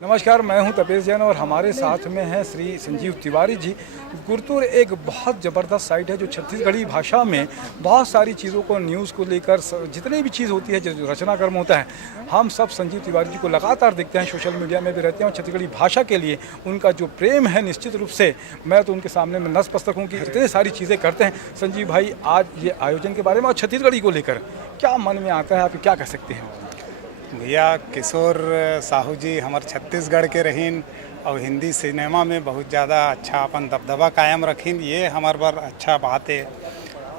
नमस्कार, मैं हूं तपेश जैन और हमारे साथ में हैं श्री संजीव तिवारी जी। गुरतुर एक बहुत ज़बरदस्त साइट है जो छत्तीसगढ़ी भाषा में बहुत सारी चीज़ों को, न्यूज़ को लेकर जितनी भी चीज़ होती है, जो रचनाक्रम होता है, हम सब संजीव तिवारी जी को लगातार देखते हैं, सोशल मीडिया में भी रहते हैं और छत्तीसगढ़ी भाषा के लिए उनका जो प्रेम है, निश्चित रूप से मैं तो उनके सामने में नतमस्तक हूँ कि इतनी सारी चीज़ें करते हैं। संजीव भाई, आज ये आयोजन के बारे में और छत्तीसगढ़ी को लेकर क्या मन में आता है, आप क्या कह सकते हैं? भैया किशोर साहू जी हमारे छत्तीसगढ़ के रहीन और हिंदी सिनेमा में बहुत ज़्यादा अच्छा अपन दबदबा कायम रखीन, ये हमारे बार अच्छा बात है।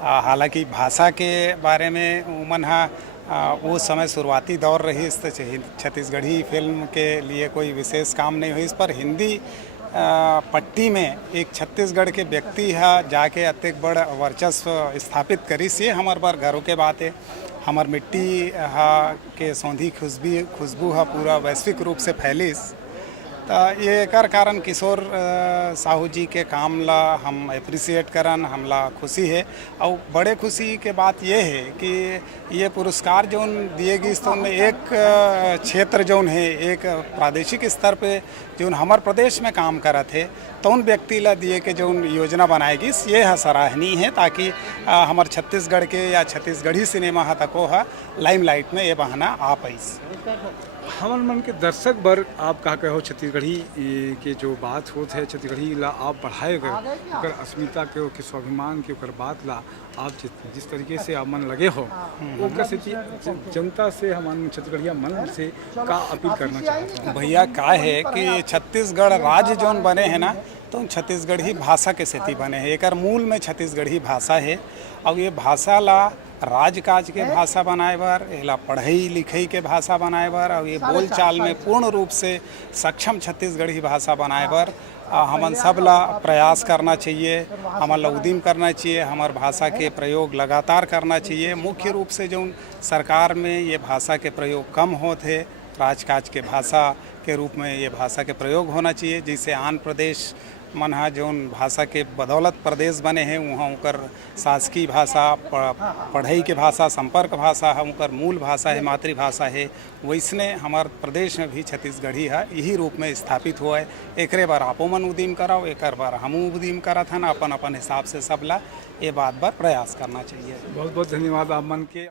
हालांकि भाषा के बारे में उमन वो समय शुरुआती दौर रही, इस छत्तीसगढ़ी फिल्म के लिए कोई विशेष काम नहीं हुई। इस पर हिंदी पट्टी में एक छत्तीसगढ़ के व्यक्ति जाके अत्यंत बड़ वर्चस्व स्थापित करीस, ये हमारे बार गर्व के बात है। हमार मिट्टी के सौंधी खुशबू पूरा वैश्विक रूप से फैलिस, तो ये एकर कारण किशोर साहू जी के काम ला हम एप्रिसिएट करन, हमला खुशी है। और बड़े खुशी के बात ये है कि ये पुरस्कार जौन दिए गई तो उनमें एक क्षेत्र जौन है, एक प्रादेशिक स्तर पे जौन हमारे प्रदेश में काम करत है, तो उन व्यक्ति ला दिए के जौन योजना बनाएगी, ये सराहनीय है, ताकि हमारे छत्तीसगढ़ के या छत्तीसगढ़ी सिनेमा तको लाइमलाइट में ये बहाना आ पाइस। हमन मन के दर्शक बर आप कहा कहो छत्तीसगढ़ी के जो बात होते है, छत्तीसगढ़ी ला आप बढ़ाए अगर अस्मिता के स्वाभिमान के ऊपर बात ला आप जिस तरीके से आप मन लगे हो, जनता से हमारे छत्तीसगढ़िया मन से का अपील करना चाहते हैं? भैया का है कि छत्तीसगढ़ राज्य जौन बने हैं ना, तो छत्तीसगढ़ी भाषा के सेती बने हैं। एक मूल में छत्तीसगढ़ी भाषा है और ये भाषा ला राजकाज के भाषा बनाए बर, एला पढ़ाई लिखाई के भाषा बनाए बर और ये बोलचाल में पूर्ण रूप से सक्षम छत्तीसगढ़ी भाषा बनाए बर हमन सब ला प्रयास करना चाहिए, हमन ला उद्यम करना चाहिए, हमार भाषा के प्रयोग लगातार करना चाहिए। मुख्य रूप से जो सरकार में ये भाषा के प्रयोग कम होते, राजकाज के भाषा के रूप में ये भाषा के प्रयोग होना चाहिए, जिससे आंध्र प्रदेश मन जौन भाषा के बदौलत प्रदेश बने हैं, वहाँ उनकर शासकीय भाषा, पढ़ाई के भाषा, संपर्क भाषा है, उनकर मूल भाषा है, मातृभाषा है। वैसने हमारे प्रदेश में भी छत्तीसगढ़ी है यही रूप में स्थापित हुआ है। एक बार आपो मन उद्यम कराओ, एक बार हमू उद्यम करत हन, अपन अपन हिसाब से सबला ये बात पर प्रयास करना चाहिए। बहुत बहुत धन्यवाद आप मन के।